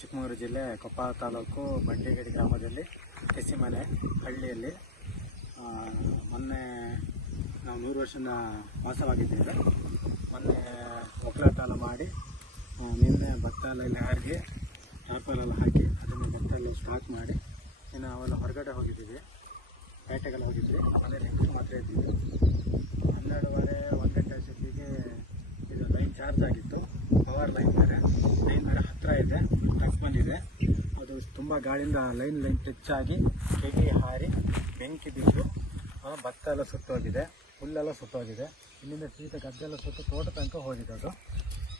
ಚಿಕ್ಕಮಗಳೂರು ಜಿಲ್ಲೆ ಕೊಪ್ಪ ತಾಲೂಕು ಬಂಡಿಗೇಡಿ ಗ್ರಾಮದಲ್ಲಿ ಕೆಸಿಮನೆ ಹಳ್ಳಿಯಲ್ಲಿ ಮೊನ್ನೆ ನಾವು 100 ವರ್ಷದ ವಾಸವಾಗಿದ್ದೇವೆ. ಮೊನ್ನೆ ಒಕ್ಕಲತನ ಮಾಡಿ ನಿನ್ನೆ ಭತ್ತ ಎಲ್ಲ ಹಾಕಿ ಟಾರ್ಪಲೆಲ್ಲ ಹಾಕಿ ಅದನ್ನು ಭತ್ತ ಎಲ್ಲ ಸ್ಟಾಕ್ ಮಾಡಿ ಇನ್ನು ಅವೆಲ್ಲ ಹೊರಗಡೆ ಹೋಗಿದ್ದೀವಿ, ಪೇಟೆಗೆಲ್ಲ ಹೋಗಿದ್ವಿ. ಮನೇಲಿ ಹೆಂಗಸರು ಮಾತ್ರ ಇದ್ದಿದ್ದು. 12:30 1 ಗಂಟೆ ಅಷ್ಟೊತ್ತಿಗೆ ಇದು ಲೈನ್ ಚಾರ್ಜ್ ಆಗಿತ್ತು. ಪವರ್ ಲೈನ್ ಬೇರೆ ಹತ್ತಿರ ಇದೆ, ಟಚ್ ಬಂದಿದೆ. ಅದು ತುಂಬ ಗಾಳಿಯಿಂದ ಲೈನ್ ಟಚ್ ಆಗಿ ಕೆಗೆ ಹಾರಿ ಬೆಂಕಿ ಬಿದ್ದು ಭತ್ತ ಎಲ್ಲ ಸುಟ್ಟೋಗಿದೆ, ಹುಲ್ಲೆಲ್ಲ ಸುಟ್ಟೋಗಿದೆ. ಇಲ್ಲಿಂದ ಸೀದಾ ಗದ್ದೆಲ್ಲ ಸುಟ್ಟು ತೋಟ ತನಕ ಹೋಗಿದೆ ಅದು.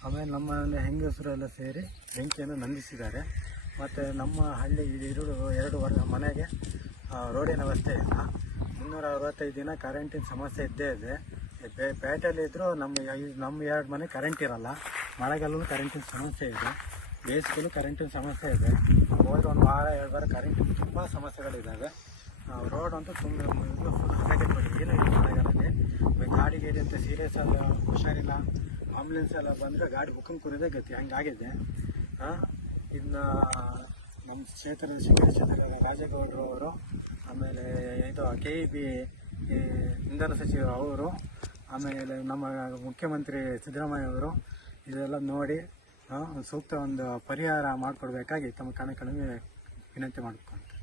ಆಮೇಲೆ ನಮ್ಮ ಹೆಂಗಸರು ಎಲ್ಲ ಸೇರಿ ಬೆಂಕಿಯನ್ನು ನಂದಿಸಿದ್ದಾರೆ. ಮತ್ತು ನಮ್ಮ ಹಳ್ಳಿ ಎರಡು ವರ್ಷ ಮನೆಗೆ ರೋಡಿನ ವ್ಯವಸ್ಥೆ ಇಲ್ಲ. 365 ದಿನ ಕರೆಂಟಿನ ಸಮಸ್ಯೆ ಇದ್ದೇ ಇದೆ. ಪೇಟೆಯಲ್ಲಿದ್ದರೂ ನಮ್ಮ 2 ಮನೆ ಕರೆಂಟ್ ಇರಲ್ಲ. ಮಳೆಗಾಲಲ್ಲೂ ಕರೆಂಟಿನ ಸಮಸ್ಯೆ ಇದೆ, ಬೇಸಿಗೆಲ್ಲೂ ಕರೆಂಟಿನ ಸಮಸ್ಯೆ ಇದೆ. ಹೋದ್ರೆ 1 ವಾರ 2 ವಾರ ಕರೆಂಟಿನ ತುಂಬ ಸಮಸ್ಯೆಗಳಿದ್ದಾವೆ. ರೋಡ್ ಅಂತೂ ತುಂಬ ಹದಗೆಟ್ಬಿಟ್ಟು ಏನೂ ಇಲ್ಲ ಮಳೆಗಾಲದಲ್ಲಿ. ಗಾಡಿ ಅಂತ ಸೀರಿಯಸ್ ಎಲ್ಲ ಹುಷಾರಿಲ್ಲ, ಆಂಬುಲೆನ್ಸ್ ಎಲ್ಲ ಬಂದರೆ ಗಾಡಿ ಬುಕ್ಕಂಗೆ ಕುರಿದೇ ಗತಿ ಹಂಗಾಗಿದೆ. ಇನ್ನು ನಮ್ಮ ಕ್ಷೇತ್ರದ ಶಿಕ್ಷಣ ಕ್ಷೇತ್ರದ ರಾಜೇಗೌಡರು ಅವರು, ಆಮೇಲೆ ಇದು KEB ಇಂಧನ ಸಚಿವರು ಅವರು, ಆಮೇಲೆ ನಮ್ಮ ಮುಖ್ಯಮಂತ್ರಿ ಸಿದ್ದರಾಮಯ್ಯ ಅವರು ಇದೆಲ್ಲ ನೋಡಿ ಸೂಕ್ತ ಒಂದು ಪರಿಹಾರ ಮಾಡಿಕೊಡ್ಬೇಕಾಗಿ ತಮ್ಮ ಕಣಕಳಿಗೆ ವಿನಂತಿ ಮಾಡಿಕೊಂಡು